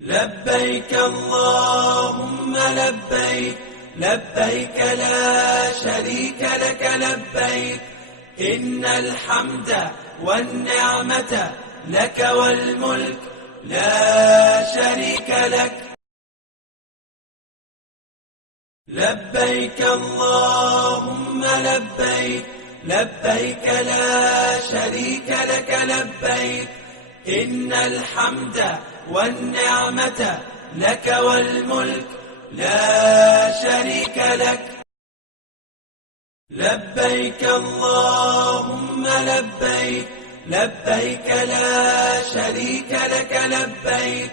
لبيك اللهم لبيك، لبيك لا شريك لك لبيك، إن الحمد والنعمة لك والملك لا شريك لك. لبيك اللهم لبيك، لبيك لا شريك لك لبيك، إن الحمد والنعمة لك والملك لا شريك لك. لبيك اللهم لبيك، لبيك لا شريك لك لبيك،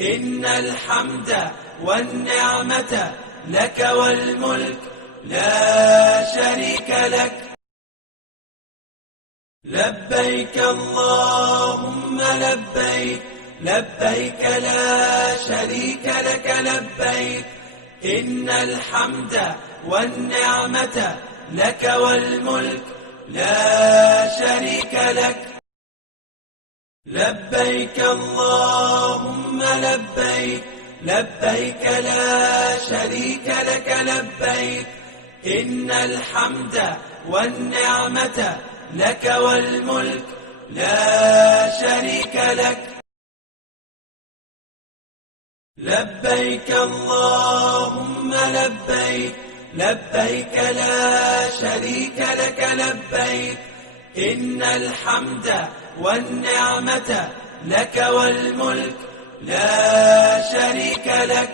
إن الحمد والنعمة لك والملك لا شريك لك. لبيك اللهم لبيك، لبيك لا شريك لك لبيك، إن الحمد والنعمة لك والملك لا شريك لك. لبيك اللهم لبيك، لبيك لا شريك لك لبيك، إن الحمد والنعمة لك والملك لا شريك لك. لبيك اللهم لبيك، لبيك لا شريك لك لبيك، إن الحمد والنعمة لك والملك لا شريك لك.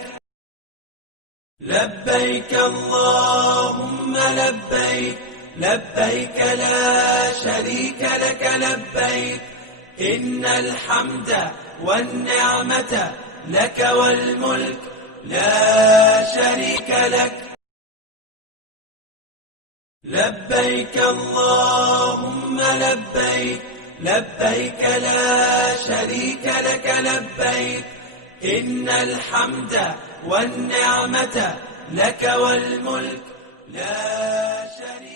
لبيك اللهم لبيك، لبيك لا شريك لك لبيك، إن الحمد والنعمة لك والملك لا شريك لك. لبيك اللهم لبيك، لبيك لا شريك لك لبيك، إن الحمد والنعمة لك والملك لا شريك لك.